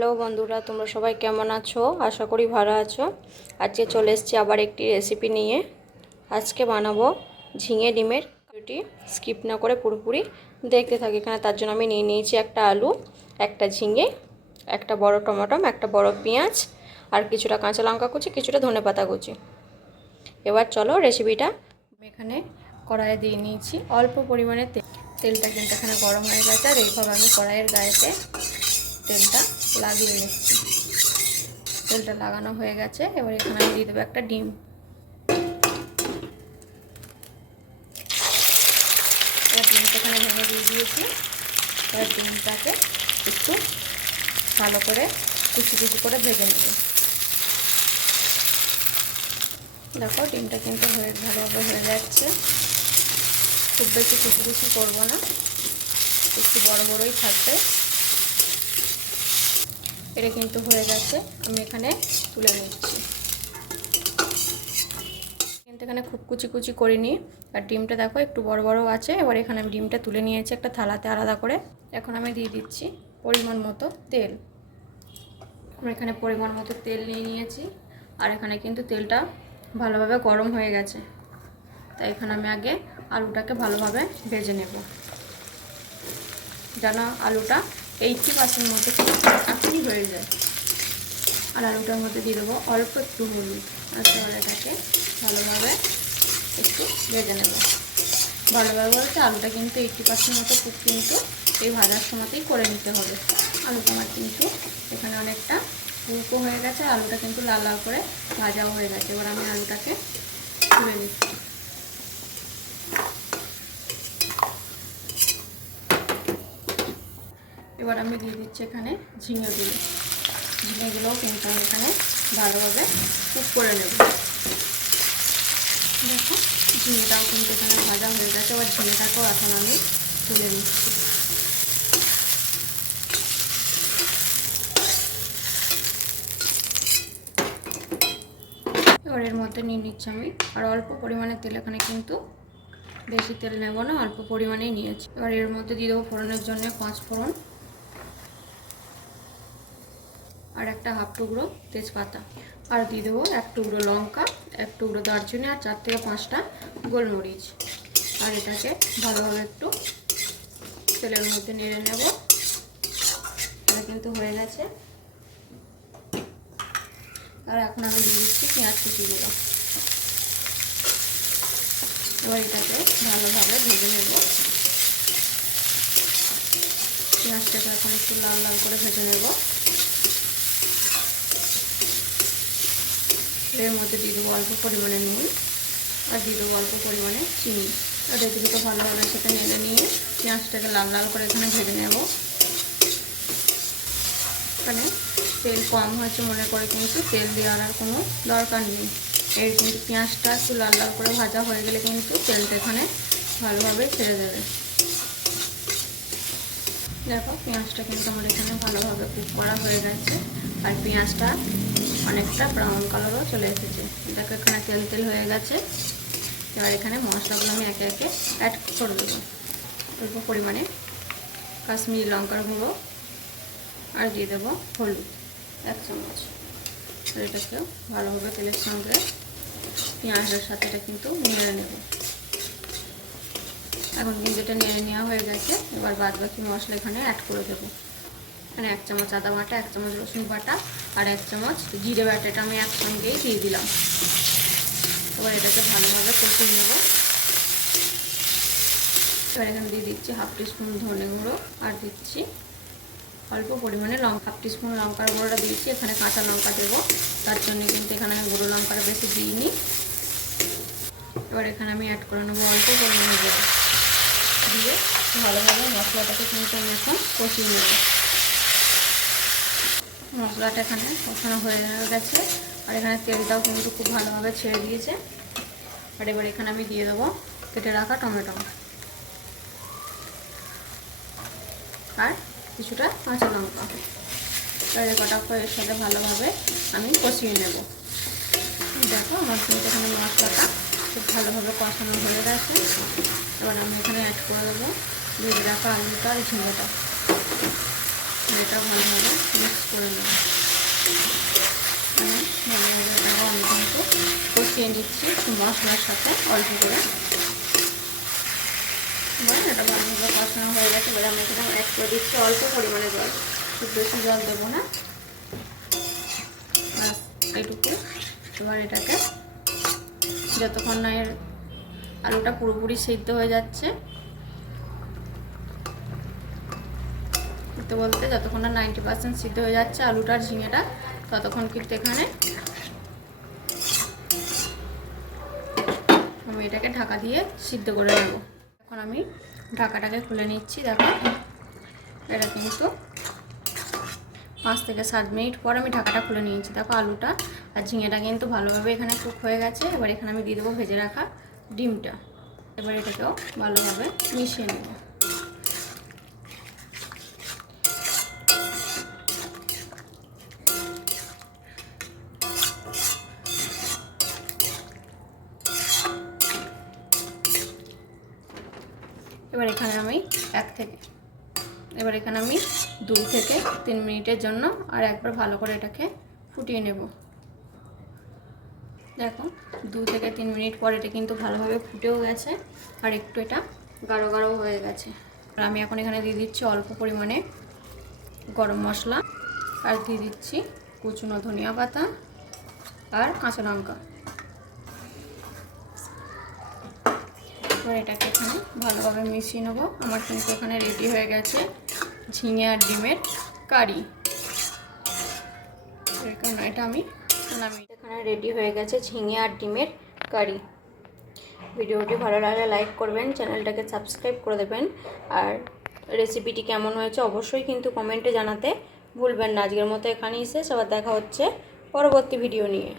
Hello বন্ধুরা, তোমরা সবাই কেমন আছো? আশা করি ভালো আছো। আজকে চলে এসেছি আবার একটি রেসিপি নিয়ে। আজকে বানাবো ঝিঙে ডিমের রুটি। স্কিপ না করে পুরোপুরি দেখতে থাকি। এখানে তার জন্য আমি নিয়ে নিয়েছি একটা আলু, একটা ঝিঙে, একটা বড় টমেটো, একটা বড় পেঁয়াজ, আর কিছুটা কাঁচা লঙ্কা কুচি, কিছুটা ধনেপাতা কুচি। এবার চলো রেসিপিটা। আমি এখানে কড়াইয়ে দিয়ে নিয়েছি অল্প পরিমাণে তেল। তেলটা কিন্তু এখানে গরম হয়ে গেছে, আর এইভাবে আমি কড়াইয়ের গায়েতে তেলটা লাগিয়ে নিচ্ছি। তেলটা লাগানো হয়ে গেছে। এবার এখানে আমি দিয়ে দেবো একটা ডিম। এবার ডিমটা এখানে ভেঙে দিয়ে দিয়েছি। এবার ডিমটাকে একটু ভালো করে কুচি কুচি করে ভেজে নেব। দেখো ডিমটা কিন্তু ভালোভাবে হয়ে যাচ্ছে। খুব বেশি কুচি কুচি করবো না, একটু বড় বড়ই থাকবে। এটা কিন্তু হয়ে গেছে, আমি এখানে তুলে নিচ্ছি। কিন্তু এখানে খুব কুচি কুচি করিনি, আর ডিমটা দেখো একটু বড় বড় আছে। এবার এখানে আমি ডিমটা তুলে নিয়েছি একটা থালাতে আলাদা করে। এখন আমি দিয়ে দিচ্ছি পরিমাণ মতো তেল। আমি এখানে পরিমাণ মতো তেল নিয়ে নিয়েছি, আর এখানে কিন্তু তেলটা ভালোভাবে গরম হয়ে গেছে। তাই এখানে আমি আগে আলুটাকে ভালোভাবে ভেজে নেব, যেন আলুটা 80% মতো কাঁচি হয়ে যায়। আর আলুটার মধ্যে দিয়ে দেবো অল্প একটু হলুদ, আর এটাকে ভালোভাবে একটু ভেজে নেব। ভালোভাবে বলতে আলুটা কিন্তু 80% মতো কুক কিন্তু এই ভাজার সময়তেই করে নিতে হবে। আলুটা আমার কিন্তু এখানে অনেকটা কুকও হয়ে গেছে, আলুটা কিন্তু লাল লাল করে ভাজাও হয়ে গেছে। এবার আমি আলুটাকে তুলে নিচ্ছি। এবার আমি দিয়ে দিচ্ছি এখানে ঝিঙেগুলো। ঝিঙেগুলোও কিন্তু আমি এখানে ভালোভাবে কুক করে নেব। দেখো ঝিঙেটাও কিন্তু এখানে ভাজা হয়ে গেছে। এবার ঝিঙেটাকেও এখন আমি তুলে নিচ্ছি। এবার এর মধ্যে নিয়ে নিচ্ছি আমি আর অল্প পরিমাণে তেল। এখানে কিন্তু বেশি তেল নেব না, অল্প পরিমাণেই নিয়েছি। এবার এর মধ্যে দিয়ে দেবো ফোড়নের জন্য 5 ফোড়ন, আর একটা হাফ টুকরো তেজপাতা, আর দিয়ে দেবো 1 টুকরো লঙ্কা, 1 টুকরো দারচিনি, আর 4 থেকে 5টা গোলমরিচ। আর এটাকে ভালোভাবে একটু তেলের মধ্যে নেড়ে নেব। এটা কিন্তু হয়ে গেছে। আর এখন আমি দিয়ে দিচ্ছি পেঁয়াজ কুচিগুলো। এবার এটাকে ভালোভাবে ভেজে নেব। পেঁয়াজটাকে এখন একটু লাল লাল করে ভেজে নেব। এর মধ্যে দিয়ে দেবো অল্প পরিমাণে নুন, আর দিয়ে দেবো অল্প পরিমাণে চিনি। আর এগুলো তো ভালোভাবে সেটা নেড়ে নিয়ে পেঁয়াজটাকে লাল লাল করে এখানে ভেজে নেব। এখানে তেল কম হয়েছে মনে করে কিন্তু তেল দেওয়ার আর কোনো দরকার নেই। এর কিন্তু পেঁয়াজটা একটু লাল লাল করে ভাজা হয়ে গেলে কিন্তু তেলটা এখানে ভালোভাবে ছেড়ে দেবে। দেখো পেঁয়াজটা কিন্তু আমার এখানে ভালোভাবে কুক করা হয়ে গেছে, আর পেঁয়াজটা অনেকটা ব্রাউন কালারও চলে এসেছে। দেখো এখানে তেল তেল হয়ে গেছে। এবার এখানে মশলাগুলো আমি একে একে অ্যাড করে দেবো। অল্প পরিমাণে কাশ্মীরি লঙ্কার গুঁড়ো, আর দিয়ে দেবো হলুদ 1 চামচ। তো এটাকেও ভালোভাবে তেলের সঙ্গে পেঁয়াজের সাথে এটা কিন্তু নেড়ে নেব। এখন কিন্তু এটা নেড়ে নেওয়া হয়ে গেছে। এবার বাদ বাকি মশলা এখানে অ্যাড করে দেবো। এখানে 1 চামচ আদা বাটা, 1 চামচ রসুন বাটা, আর 1 চামচ জিরে বাটাটা আমি একসঙ্গেই দিয়ে দিলাম। এবার এটাকে ভালোভাবে কষিয়ে নেব। এবার এখানে দিয়ে দিচ্ছি হাফ টিস্পুন ধনে গুঁড়ো, আর দিচ্ছি অল্প পরিমাণে হাফ টিস্পুন লঙ্কার গুঁড়োটা দিয়েছি। এখানে কাঁচা লঙ্কা দেবো, তার জন্য কিন্তু এখানে আমি গুঁড়ো লঙ্কাটা বেশি দিইনি। এবার এখানে আমি অ্যাড করে নেবো অল্প পরিমাণে জল দিয়ে ভালোভাবে মশলাটাকে কিন্তু আমি এখন কষিয়ে নেব। মশলাটা এখানে কষানো হয়ে গেছে, আর এখানে তেলটাও কিন্তু খুব ভালোভাবে ছেড়ে দিয়েছে। আর এবার এখানে আমি দিয়ে দেবো কেটে রাখা টমেটো, আর কিছুটা কাঁচা লঙ্কা। এবার কটা এর সাথে ভালোভাবে আমি কষিয়ে নেব। দেখো আমার কিন্তু এখানে মশলাটা খুব ভালোভাবে কষানো হয়ে গেছে। এবার আমি এখানে অ্যাড করে দেবো ভেজে রাখা আলুটা আর ঝিঙেটা। এটা ভালোভাবে মিক্স করে নেব। মিশিয়ে নিচ্ছি মশলার সাথে অল্প করে। এটা ভালোভাবে কষানো হয়ে গেছে। এবার আমি এখানে অ্যাড করে দিচ্ছি অল্প পরিমাণে জল, খুব বেশি জল দেবো না, এইটুকু। এবার এটাকে যতক্ষণ না এর আলুটা পুরোপুরি সিদ্ধ হয়ে যাচ্ছে, বলতে যতক্ষণ না 90% সিদ্ধ হয়ে যাচ্ছে আলুটা আর ঝিঙেটা, ততক্ষণ কিন্তু এখানে আমি এটাকে ঢাকা দিয়ে সিদ্ধ করে নেব। এখন আমি ঢাকাটাকে খুলে নিচ্ছি। দেখো এটা কিন্তু 5 থেকে 7 মিনিট পর আমি ঢাকাটা খুলে নিয়েছি। দেখো আলুটা আর ঝিঙেটা কিন্তু ভালোভাবে এখানে কুক হয়ে গেছে। এবার এখানে আমি দিয়ে দেবো ভেজে রাখা ডিমটা। এবার এটাকেও ভালোভাবে মিশিয়ে নেব। এবার এখানে আমি 2 থেকে 3 মিনিটের জন্য আর একবার ভালো করে এটাকে ফুটিয়ে নেব। দেখো 2 থেকে 3 মিনিট পর এটা কিন্তু ভালোভাবে ফুটেও গেছে আর একটু এটা গাঢ় গাঢ় হয়ে গেছে। আর আমি এখন এখানে দিয়ে দিচ্ছি অল্প পরিমাণে গরম মশলা আর দিয়ে দিচ্ছি কুচনো ধনিয়া পাতা আর কাঁচা লঙ্কা। এবার এটাকে এখানে ভালোভাবে মিশিয়ে নেবো। আমার কিন্তু এখানে রেডি হয়ে গেছে ঝিঙে আর ডিমের কারি। এটা আমি এখানে রেডি হয়ে গেছে ঝিঙে আর ডিমের কারি। ভিডিওটি ভালো লাগলে লাইক করবেন, চ্যানেলটাকে সাবস্ক্রাইব করে দেবেন, আর রেসিপিটি কেমন হয়েছে অবশ্যই কিন্তু কমেন্টে জানাতে ভুলবেন না। আজকের মতো এখানেই শেষ, আবার দেখা হচ্ছে পরবর্তী ভিডিও নিয়ে।